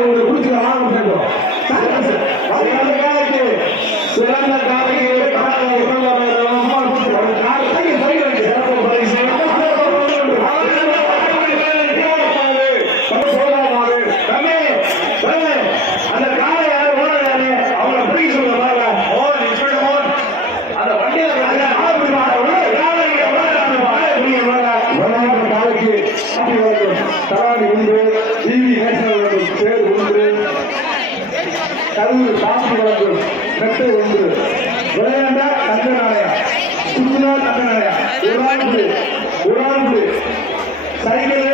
உங்களுக்கு கொடுத்து வாங்க வேண்டும் சிறந்த காலையை தராடி உண்டு கருவி பாசன வழக்கு நெட்டு ஒன்று. விளையாண்டா தங்க நாணயம் சுற்றுலா தங்க நாணயம் ஒரு ஆண்டு ஒரு ஆண்டு. சைக்கிள்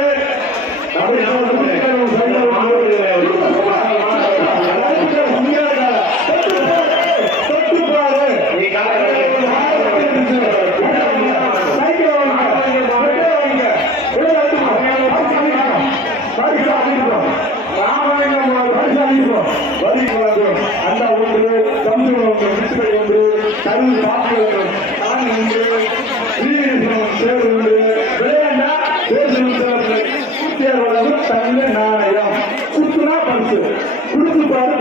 தங்க நாயம் குத்துனா பரிசு. குடுத்து பாரு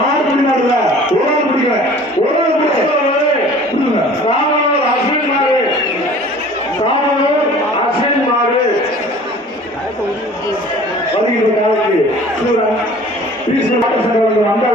மாடு பிடினாருல ஒரு ஆள் பிடிக்கல. ஒரு ஆள் பிடிக்கல. ராமனூர் அஸ்வின் மாறு ராமனூர் அஸ்வின் மாறு வருகின்ற காலத்து சூரன் பிசி மாட்டு சங்கங்களுக்கு வந்த